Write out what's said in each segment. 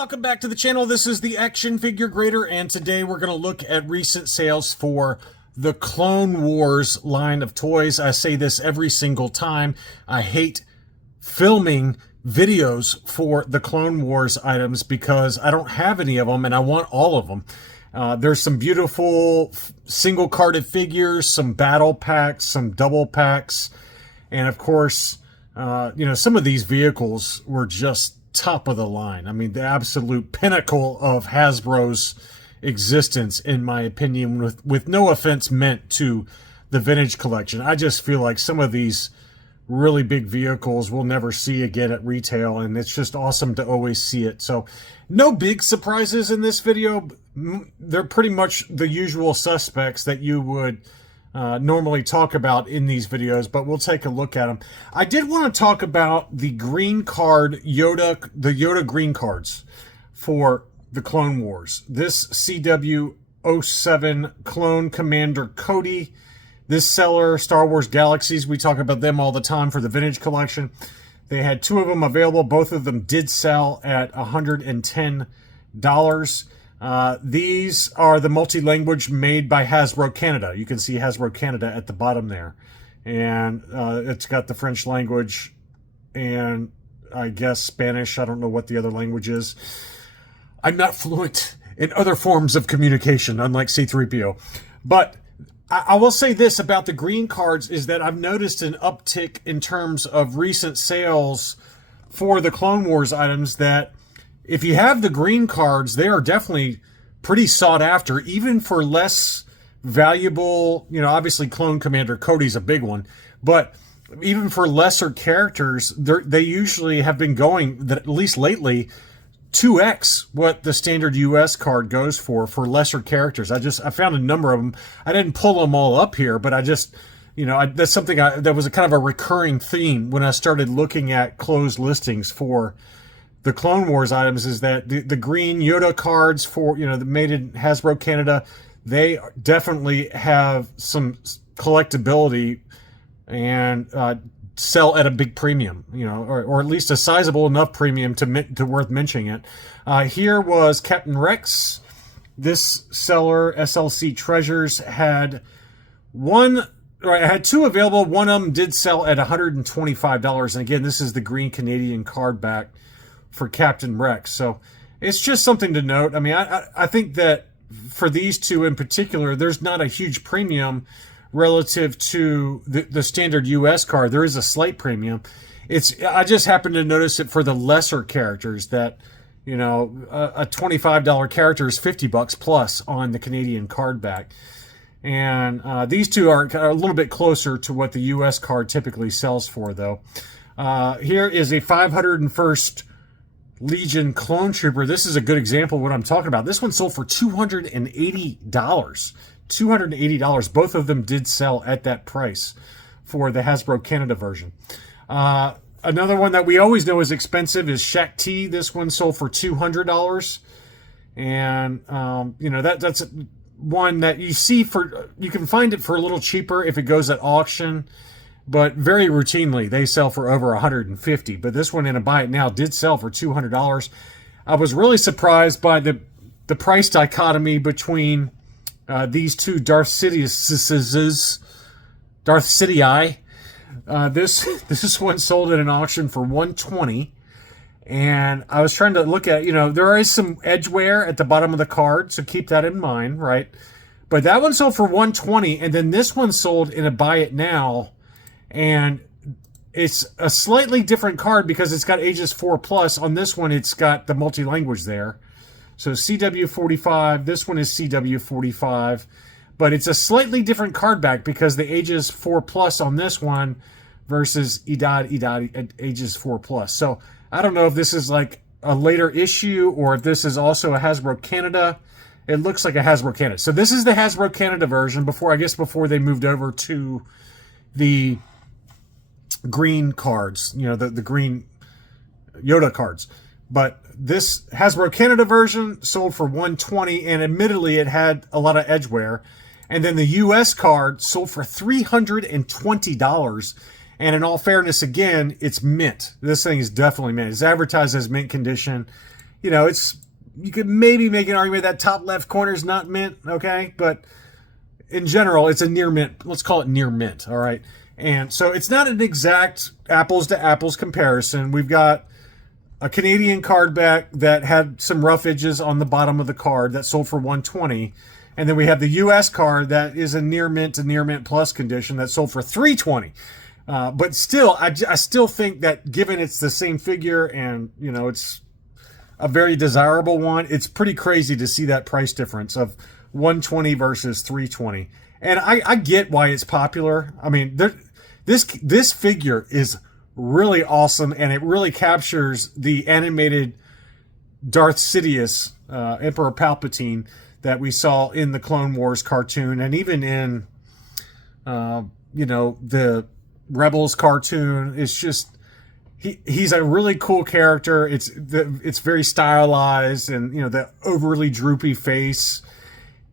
Welcome back to the channel. This is the Action Figure Grader, and today we're going to look at recent sales for the Clone Wars line of toys. I say this every single time. I hate filming videos for the Clone Wars items because I don't have any of them and I want all of them. There's some beautiful single carded figures, some battle packs, some double packs, and of course, some of these vehicles were just top of the line. I mean, the absolute pinnacle of Hasbro's existence, in my opinion, with no offense meant to the vintage collection. I just feel like some of these really big vehicles we'll never see again at retail, and it's just awesome to always see it. So no big surprises in this video. They're pretty much the usual suspects that you would normally talk about in these videos, but we'll take a look at them. I did want to talk about the green card the Yoda green cards for the Clone Wars. This CW07 Clone Commander Cody, this seller, Star Wars Galaxies, we talk about them all the time for the vintage collection. They had two of them available. Both of them did sell at $110. These are the multi-language made by Hasbro Canada. You can see Hasbro Canada at the bottom there. And it's got the French language and I guess Spanish. I don't know what the other language is. I'm not fluent in other forms of communication, unlike C-3PO. But I will say this about the green cards is that I've noticed an uptick in terms of recent sales for the Clone Wars items, that if you have the green cards, they are definitely pretty sought after, even for less valuable, obviously Clone Commander Cody's a big one, but even for lesser characters, they usually have been going, at least lately, 2x what the standard US card goes for lesser characters. I found a number of them. I didn't pull them all up here, but that's something that was a kind of a recurring theme when I started looking at closed listings for the Clone Wars items, is that the green Yoda cards for, made in Hasbro Canada, they definitely have some collectability and sell at a big premium, or at least a sizable enough premium to worth mentioning it. Here was Captain Rex. This seller, SLC Treasures, had two available. One of them did sell at $125. And again, this is the green Canadian card back for Captain Rex. So it's just something to note. I mean, I think that for these two in particular, there's not a huge premium relative to the standard US card. There is a slight premium. I just happen to notice it for the lesser characters that, a $25 character is $50 plus on the Canadian card back. And these two are a little bit closer to what the US card typically sells for, though. Here is a 501st Legion Clone Trooper. This is a good example of what I'm talking about. This one sold for $280. $280. Both of them did sell at that price for the Hasbro Canada version. Another one that we always know is expensive is Shaq T. This one sold for $200. And, that's one that you see you can find it for a little cheaper if it goes at auction. But very routinely, they sell for over $150. But this one in a buy it now did sell for $200. I was really surprised by the price dichotomy between these two Darth City. This one sold at an auction for $120. And I was trying to look at, there is some edge wear at the bottom of the card, so keep that in mind, right? But that one sold for $120, and then this one sold in a buy it now. And it's a slightly different card because it's got ages 4+. On this one, it's got the multi-language there. So CW45, this one is CW45. But it's a slightly different card back because the ages 4+ on this one versus Edad at ages 4+. So I don't know if this is like a later issue or if this is also a Hasbro Canada. It looks like a Hasbro Canada. So this is the Hasbro Canada version before they moved over to the green cards, the green Yoda cards. But this Hasbro Canada version sold for $120, and admittedly it had a lot of edge wear. And then the US card sold for $320. And in all fairness, again, it's mint. This thing is definitely mint. It's advertised as mint condition. you know, you could maybe make an argument that top left corner is not mint, okay? But in general, it's a near mint. Let's call it near mint, all right? And so it's not an exact apples to apples comparison. We've got a Canadian card back that had some rough edges on the bottom of the card that sold for $120. And then we have the US card that is a near mint to near mint plus condition that sold for $320. But still, I still think that given it's the same figure and, you know, it's a very desirable one, it's pretty crazy to see that price difference of $120 versus $320. And I get why it's popular. I mean, this figure is really awesome, and it really captures the animated Darth Sidious, Emperor Palpatine, that we saw in the Clone Wars cartoon, and even in, you know, the Rebels cartoon. It's just, he's a really cool character. It's very stylized, and, you know, the overly droopy face.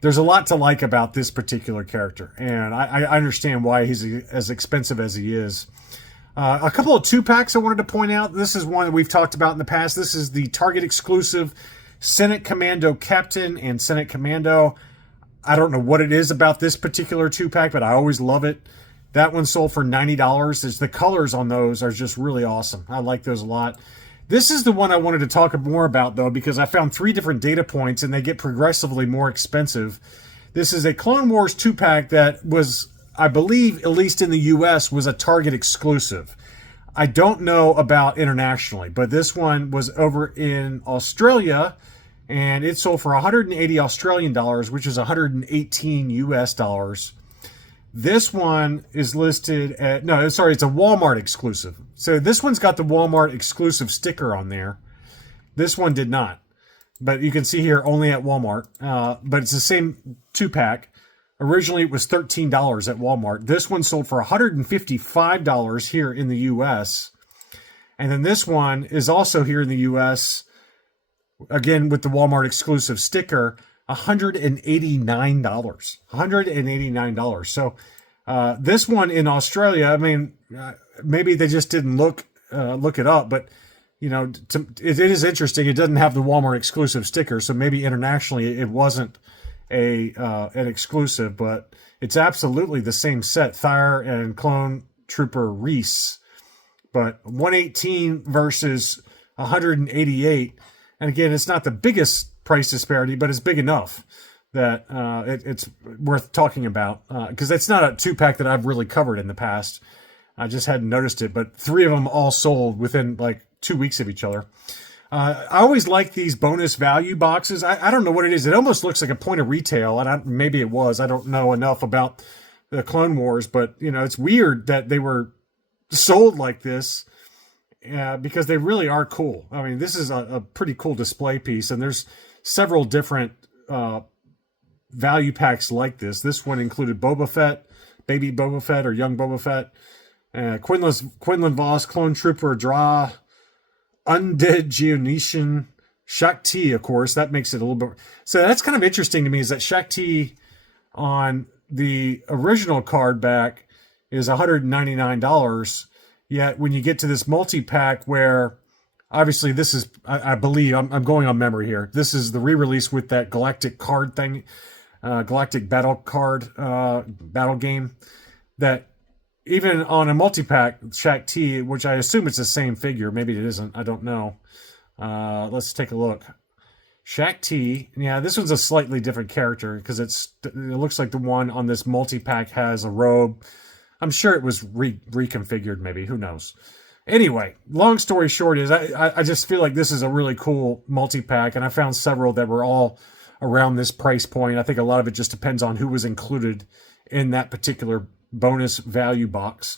There's a lot to like about this particular character, and I understand why he's as expensive as he is. A couple of 2-packs I wanted to point out. This is one that we've talked about in the past. This is the Target exclusive Senate Commando Captain and Senate Commando. I don't know what it is about this particular 2-pack, but I always love it. That one sold for $90. The colors on those are just really awesome. I like those a lot. This is the one I wanted to talk more about, though, because I found 3 different data points, and they get progressively more expensive. This is a Clone Wars 2-pack that was, I believe, at least in the U.S., was a Target exclusive. I don't know about internationally, but this one was over in Australia, and it sold for 180 Australian dollars, which is 118 US dollars. This one is listed at, no, sorry, it's a Walmart exclusive. So this one's got the Walmart exclusive sticker on there. This one did not. But you can see here only at Walmart. But it's the same 2-pack. Originally, it was $13 at Walmart. This one sold for $155 here in the U.S. And then this one is also here in the U.S., again, with the Walmart exclusive sticker, $189. $189. So this one in Australia, I mean, maybe they just didn't look it up, but, you know, it is interesting. It doesn't have the Walmart exclusive sticker, so maybe internationally it wasn't an exclusive, but it's absolutely the same set, Thyre and Clone Trooper Reese, but 118 versus 188. And again, it's not the biggest price disparity, but it's big enough that it's worth talking about, because it's not a 2-pack that I've really covered in the past. I just hadn't noticed it, but 3 of them all sold within like 2 weeks of each other. I always like these bonus value boxes. I don't know what it is. It almost looks like a point of retail, and maybe it was. I don't know enough about the Clone Wars, but, you know, it's weird that they were sold like this, because they really are cool. I mean, this is a pretty cool display piece, and there's several different value packs like this. This one included Boba Fett, baby Boba Fett or young Boba Fett, Quinlan Voss, Clone Trooper Dra, Undead Geonosian, Shakti, of course. That makes it a little bit... So that's kind of interesting to me, is that Shakti on the original card back is $199, yet when you get to this multi-pack where... Obviously, this is, I believe, I'm going on memory here. This is the re-release with that Galactic card thing, Galactic battle card, battle game, that even on a multi-pack, Shakti, which I assume it's the same figure, maybe it isn't, I don't know. Let's take a look. Shakti, yeah, this one's a slightly different character, because it looks like the one on this multi-pack has a robe. I'm sure it was reconfigured, maybe, who knows. Anyway, long story short is I just feel like this is a really cool multi-pack, and I found several that were all around this price point. I think a lot of it just depends on who was included in that particular bonus value box.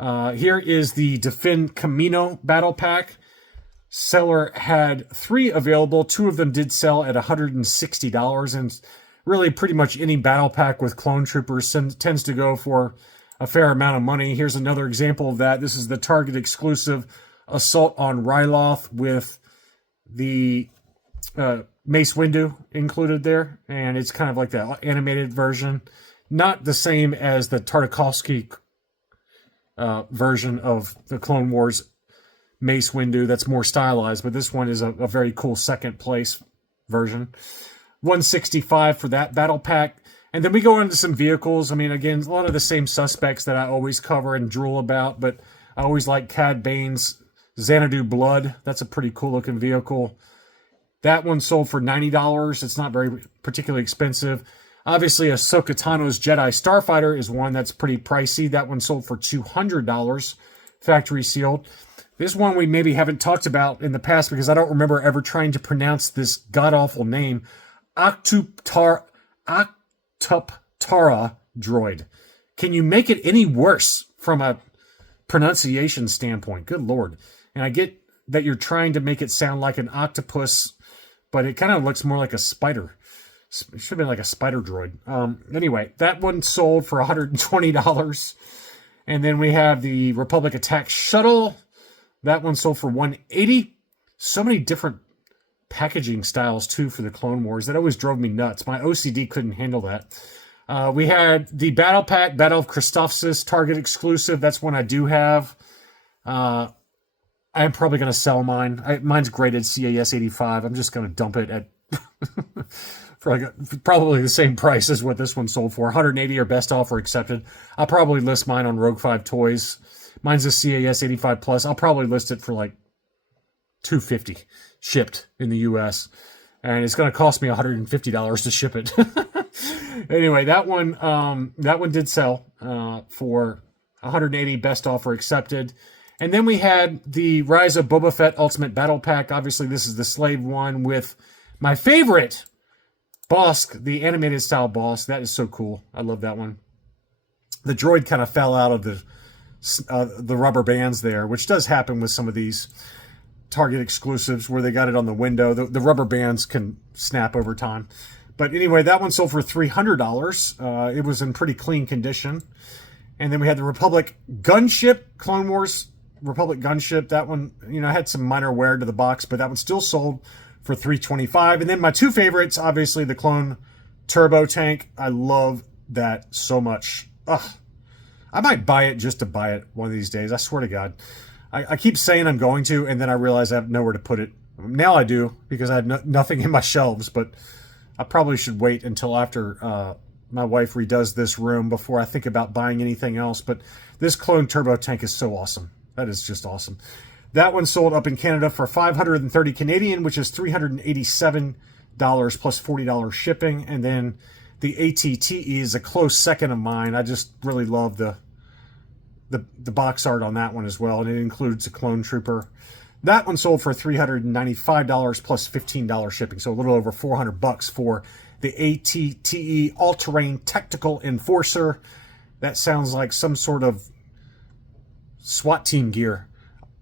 Here is the Defend Camino Battle Pack. Seller had 3 available. 2 of them did sell at $160, and really pretty much any battle pack with Clone Troopers tends to go for a fair amount of money. Here's another example of that. This is the Target exclusive Assault on Ryloth with the Mace Windu included there. And it's kind of like the animated version. Not the same as the Tartakovsky version of the Clone Wars Mace Windu that's more stylized, but this one is a very cool second place version. $165 for that battle pack. And then we go into some vehicles. I mean, again, a lot of the same suspects that I always cover and drool about, but I always like Cad Bane's Xanadu Blood. That's a pretty cool looking vehicle. That one sold for $90. It's not very particularly expensive. Obviously, Ahsoka Tano's Jedi Starfighter is one that's pretty pricey. That one sold for $200, factory sealed. This one we maybe haven't talked about in the past because I don't remember ever trying to pronounce this god-awful name. Octuptara droid. Can you make it any worse from a pronunciation standpoint? Good Lord. And I get that you're trying to make it sound like an octopus, but it kind of looks more like a spider. It should have been like a spider droid. Anyway, that one sold for $120. And then we have the Republic Attack Shuttle. That one sold for $180. So many different packaging styles, too, for the Clone Wars. That always drove me nuts. My OCD couldn't handle that. We had the Battle Pack, Battle of Christophsis, Target exclusive. That's one I do have. I'm probably going to sell mine. Mine's graded CAS 85. I'm just going to dump it at... for like probably the same price as what this one sold for. $180 or best offer accepted. I'll probably list mine on Rogue 5 Toys. Mine's a CAS 85 plus. I'll probably list it for like $250 shipped in the US. And it's going to cost me $150 to ship it. Anyway, that one did sell for $180 best offer accepted. And then we had the Rise of Boba Fett Ultimate Battle Pack. Obviously, this is the slave one with my favorite Bosk, the animated style Bosk. That is so cool. I love that one. The droid kind of fell out of the rubber bands there, which does happen with some of these Target exclusives where they got it on the window. The rubber bands can snap over time. But anyway, that one sold for $300. It was in pretty clean condition. And then we had the Republic Gunship, Clone Wars Republic Gunship. That one, had some minor wear to the box, but that one still sold for $325. And then my two favorites, obviously the Clone Turbo Tank. I love that so much. Ugh. I might buy it just to buy it one of these days. I swear to God. I keep saying I'm going to, and then I realize I have nowhere to put it. Now I do, because I have nothing in my shelves, but I probably should wait until after my wife redoes this room before I think about buying anything else. But this Clone Turbo Tank is so awesome. That is just awesome. That one sold up in Canada for $530 Canadian, which is $387 plus $40 shipping. And then the ATTE is a close second of mine. I just really love the box art on that one as well. And it includes a Clone Trooper. That one sold for $395 plus $15 shipping. So a little over $400 for the ATTE All-Terrain Tactical Enforcer. That sounds like some sort of SWAT team gear.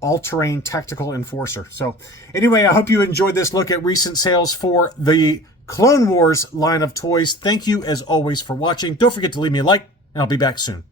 All-Terrain Tactical Enforcer. So anyway, I hope you enjoyed this look at recent sales for the Clone Wars line of toys. Thank you, as always, for watching. Don't forget to leave me a like, and I'll be back soon.